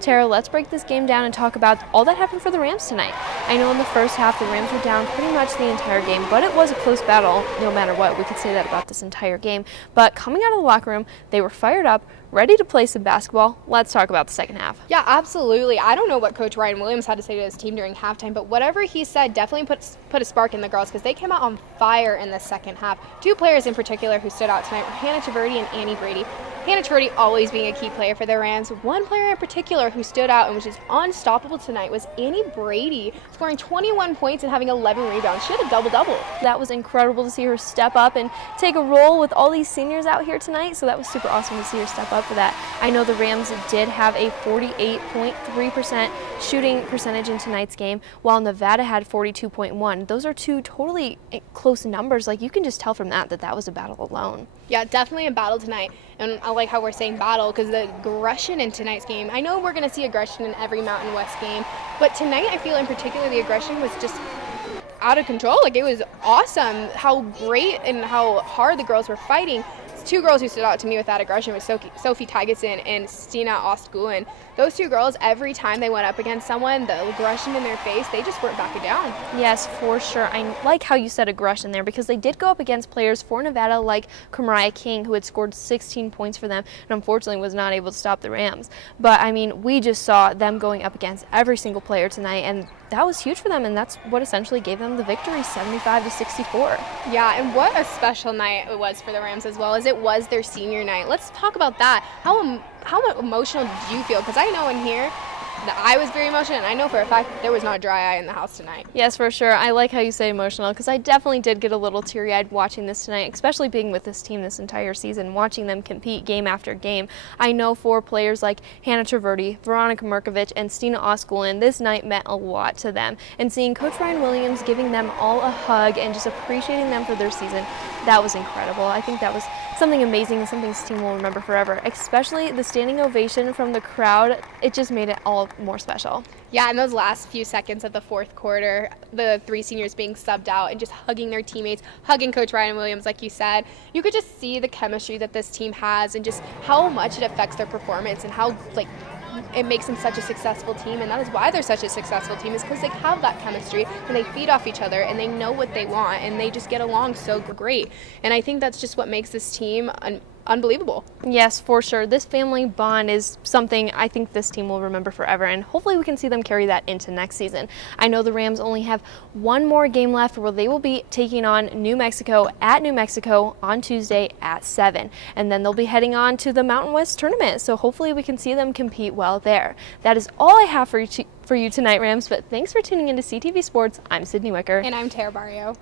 Tara, let's break this game down and talk about all that happened for the Rams tonight. I know in the first half the Rams were down pretty much the entire game, but it was a close battle no matter what. We could say that about this entire game. But coming out of the locker room, they were fired up, ready to play some basketball. Let's talk about the second half. Yeah, absolutely. I don't know what Coach Ryan Williams had to say to his team during halftime, but whatever he said definitely put a spark in the girls because they came out on fire in the second half. Two players in particular who stood out tonight were Hannah Taverdi and Annie Brady. Hannah Taverdi always being a key player for the Rams. One player in particular who stood out and was just unstoppable tonight was Annie Brady, scoring 21 points and having 11 rebounds. She had a double-double. That was incredible to see her step up and take a role with all these seniors out here tonight, so that was super awesome to see her step up for that. I know the Rams did have a 48.3% shooting percentage in tonight's game, while Nevada had 42.1. Those are two totally close numbers. Like, you can just tell from that was a battle alone. Yeah, definitely a battle tonight. And I like how we're saying battle because the aggression in tonight's game, I know we're going to see aggression in every Mountain West game, but tonight I feel in particular the aggression was just out of control. Like, it was awesome how great and how hard the girls were fighting. Two girls who stood out to me with that aggression was Sophie Tigerson and Stina Ostgulen. Those two girls, every time they went up against someone, the aggression in their face, they just weren't backing down. Yes, for sure. I like how you said aggression there because they did go up against players for Nevada like Kamariah King, who had scored 16 points for them and unfortunately was not able to stop the Rams. But, I mean, we just saw them going up against every single player tonight, and that was huge for them, and that's what essentially gave them the victory, 75-64. Yeah, and what a special night it was for the Rams as well, as it was their senior night. Let's talk about that. How emotional did you feel? Because I know in here that I was very emotional, and I know for a fact there was not a dry eye in the house tonight. Yes, for sure. I like how you say emotional because I definitely did get a little teary-eyed watching this tonight, especially being with this team this entire season, watching them compete game after game. I know for players like Hannah Traverti, Veronica Merkovich, and Stina Ostgulen, this night meant a lot to them. And seeing Coach Ryan Williams giving them all a hug and just appreciating them for their season, that was incredible. I think that was something amazing and something this team will remember forever, especially the standing ovation from the crowd. It just made it all more special. Yeah, in those last few seconds of the fourth quarter, the three seniors being subbed out and just hugging their teammates, hugging Coach Ryan Williams, like you said, you could just see the chemistry that this team has and just how much it affects their performance and how, like, it makes them such a successful team, and that is why they're such a successful team, is because they have that chemistry and they feed off each other and they know what they want and they just get along so great. And I think that's just what makes this team unbelievable. Yes, for sure. This family bond is something I think this team will remember forever, and hopefully we can see them carry that into next season. I know the Rams only have one more game left where they will be taking on New Mexico at New Mexico on Tuesday at 7, and then they'll be heading on to the Mountain West tournament, so hopefully we can see them compete well there. That is all I have for you tonight, Rams, but thanks for tuning into CTV Sports. I'm Sydney Wicker. And I'm Terah Barrio.